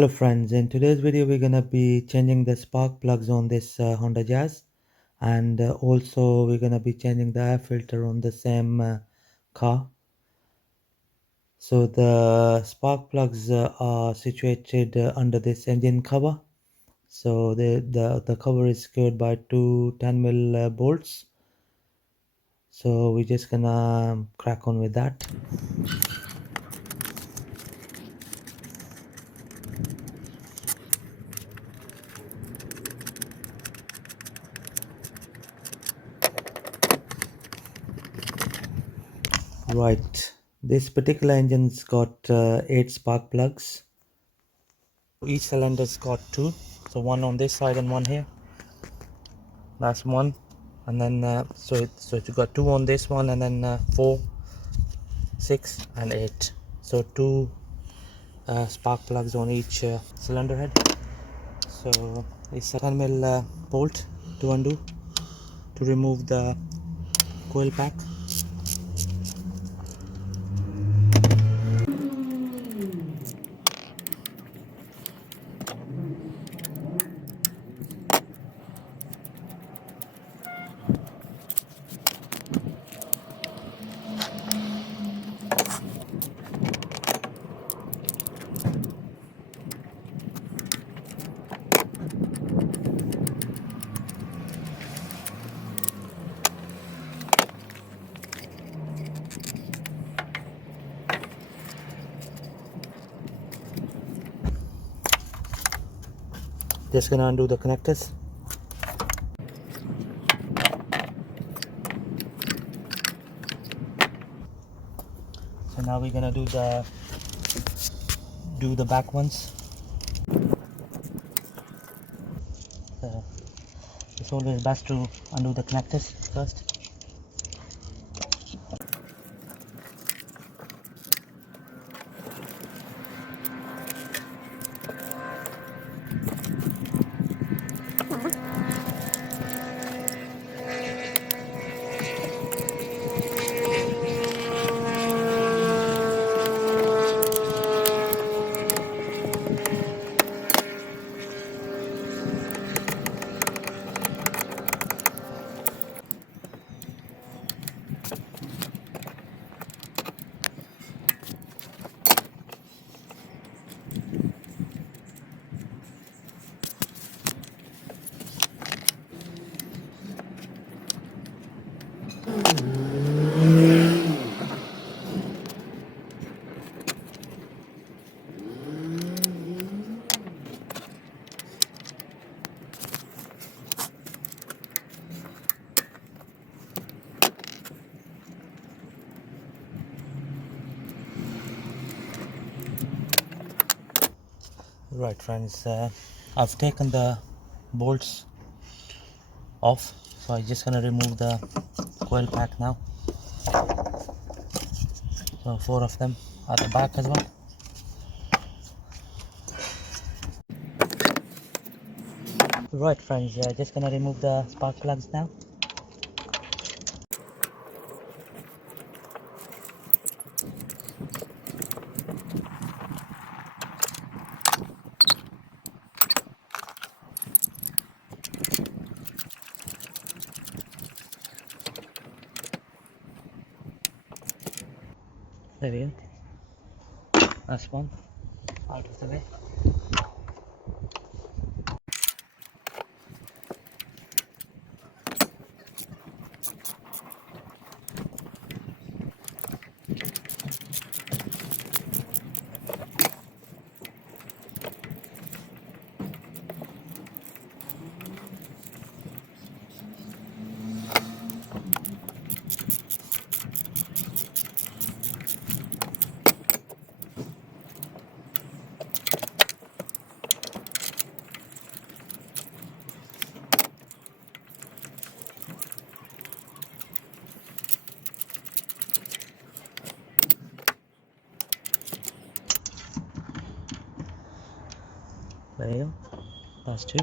Hello friends, in today's video we're gonna be changing the spark plugs on this Honda Jazz, and also we're gonna be changing the air filter on the same car. So the spark plugs are situated under this engine cover. So the cover is secured by two 10mm bolts. So we're just gonna crack on with that. Right, this particular engine's got 8 spark plugs. Each cylinder's got 2, so one on this side and one here. That's one, and then so you got 2 on this one, and then 4, 6, and 8. So 2 spark plugs on each cylinder head. So it's a 10mm bolt to undo to remove the coil pack. Just gonna undo the connectors. So now we're gonna do the back ones. It's always best to undo the connectors first. Right friends, I've taken the bolts off, so I'm just gonna remove the coil pack now. So 4 of them at the back as well. Right friends, just gonna remove the spark plugs now. There we go. That's one out of the way. There you go. That's 2.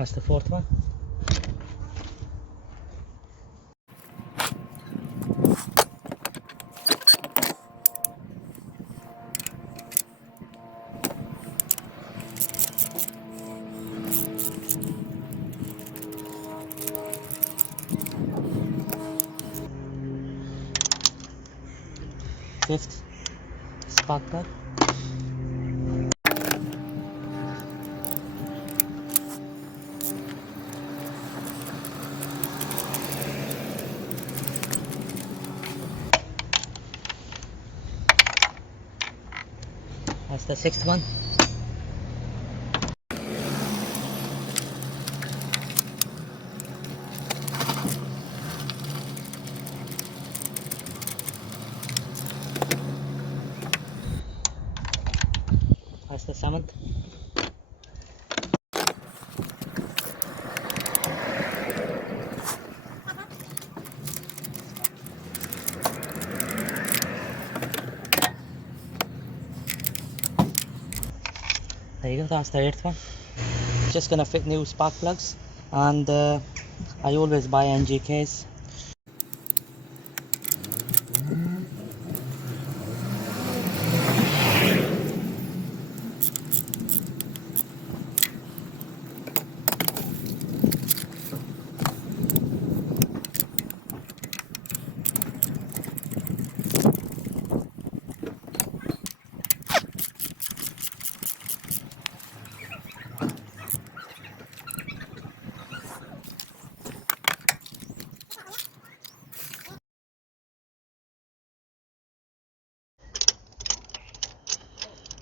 That's the fourth one. Fifth spark plug. That's the sixth one. That's the seventh. There you go, that's the eighth one. Just gonna fit new spark plugs, and I always buy NGKs.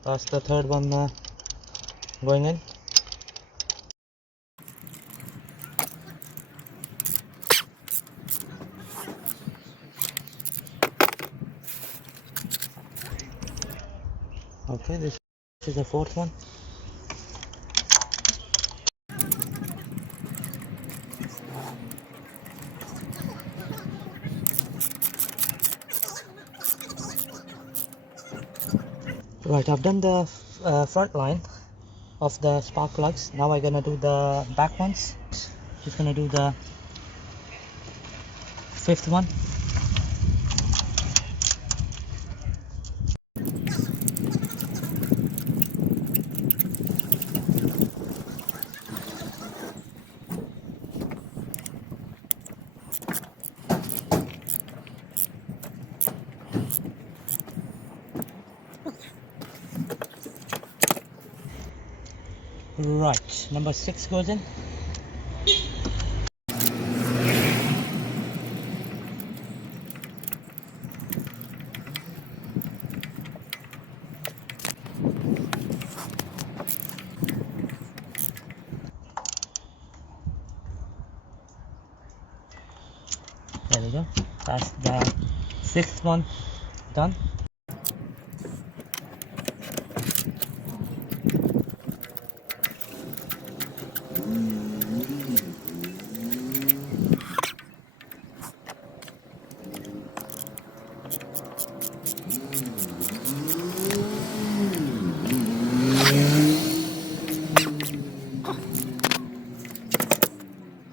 That's the third one going in. Okay, this is the fourth one. Right, I've done the front line of the spark plugs. Now I'm gonna do the back ones. Just gonna do the fifth one. Right, number 6 goes in. There we go. That's the 6th one done.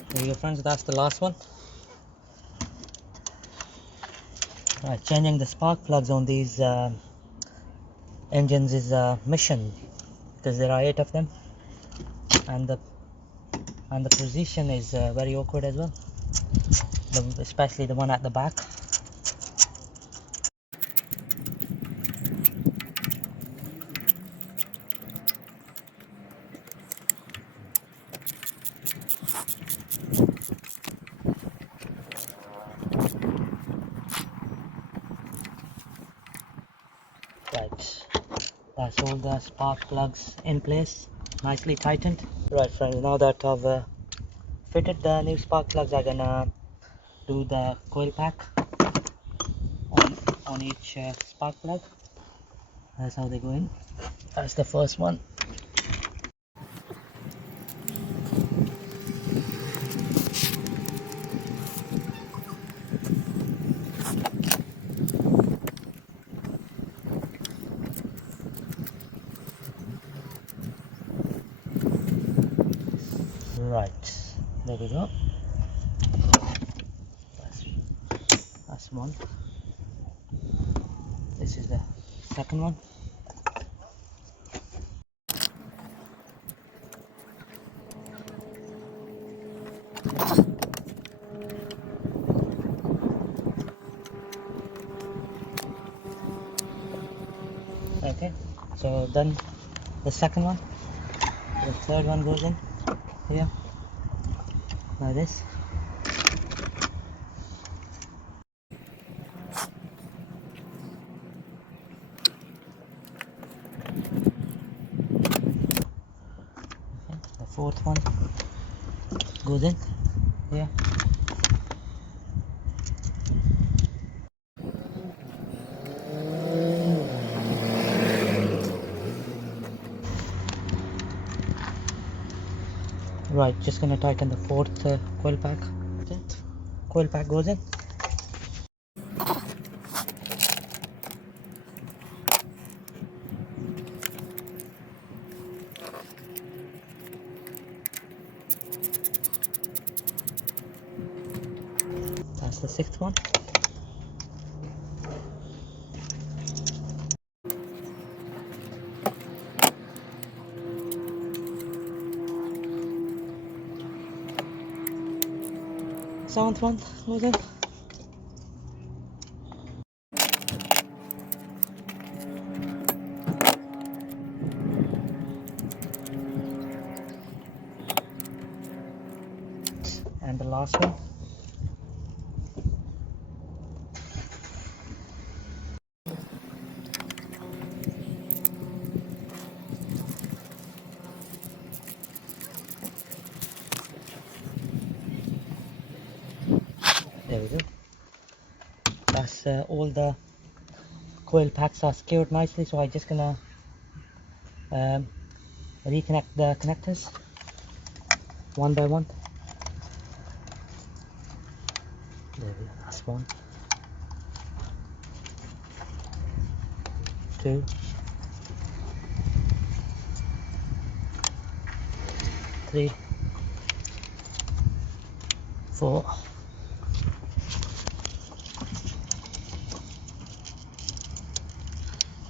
There you go, friends, that's the last one. Right, changing the spark plugs on these engines is a mission, because there are 8 of them, and the position is very awkward as well, especially the one at the back. Right, that's all the spark plugs in place, nicely tightened. Right, friends, now that I've fitted the new spark plugs, I'm gonna do the coil pack on each spark plug. That's how they go in. That's the first one. Right, there we go. That's one. This is the second one. Okay, so then the second one, the third one goes in here, like this. Okay, the fourth one goes in here. Right, just gonna tighten the fourth coil pack. Okay. Coil pack goes in. That's the sixth one. Seventh one goes in. And the last one. There we go. That's all the coil packs are secured nicely, so I'm just gonna reconnect the connectors one by one. There we go. That's one, two, three, four,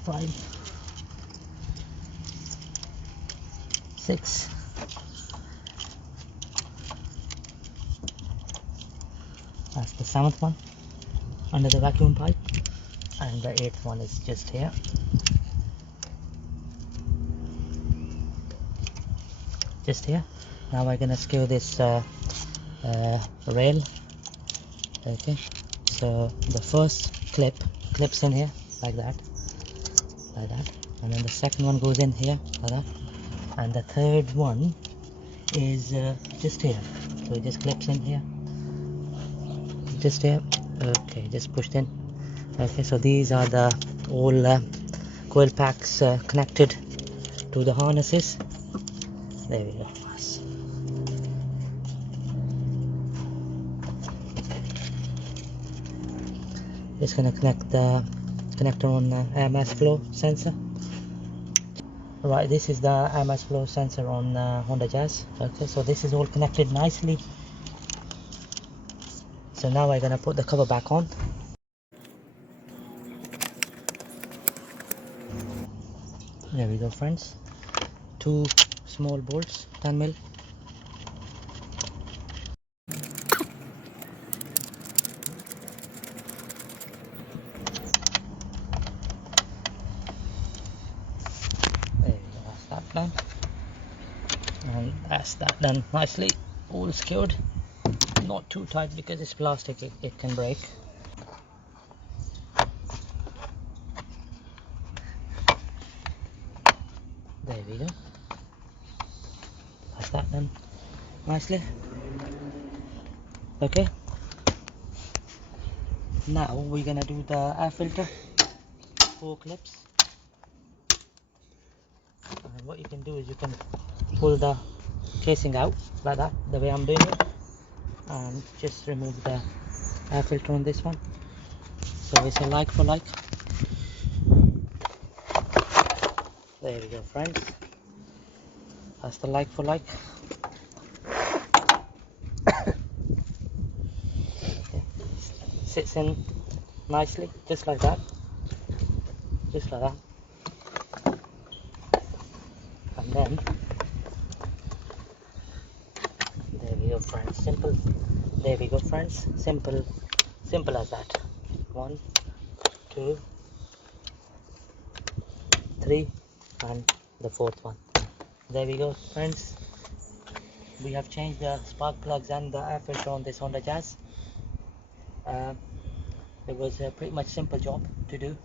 five, six, that's the seventh one under the vacuum pipe, and the eighth one is just here. Just here. Now we're gonna screw this rail. Okay, so the first clips in here like that, and then the second one goes in here like that, and the third one is just here, so it just clips in here, just here. Okay, just pushed in. Okay, so these are the all coil packs connected to the harnesses. There we go. Just gonna connect the connector on the air mass flow sensor. Right, this is the air mass flow sensor on Honda Jazz. Okay, so this is all connected nicely. So now I'm gonna put the cover back on. There we go, friends. Two small bolts, 10mm. There we go, that's that done. And that's that done nicely, all secured. Not too tight because it's plastic, it can break. There we go. That's that done nicely. Okay. Now we're gonna do the air filter. 4 clips. And what you can do is you can pull the casing out like that, the way I'm doing it, and just remove the air filter on this one. So it's a like for like. There we go, friends. That's the like for like. sits in nicely, just like that, and then there we go, friends. Simple. There we go, friends. Simple as that. 1, 2, 3, and the fourth one. There we go, friends. We have changed the spark plugs and the air filter on this Honda Jazz. It was a pretty much simple job to do.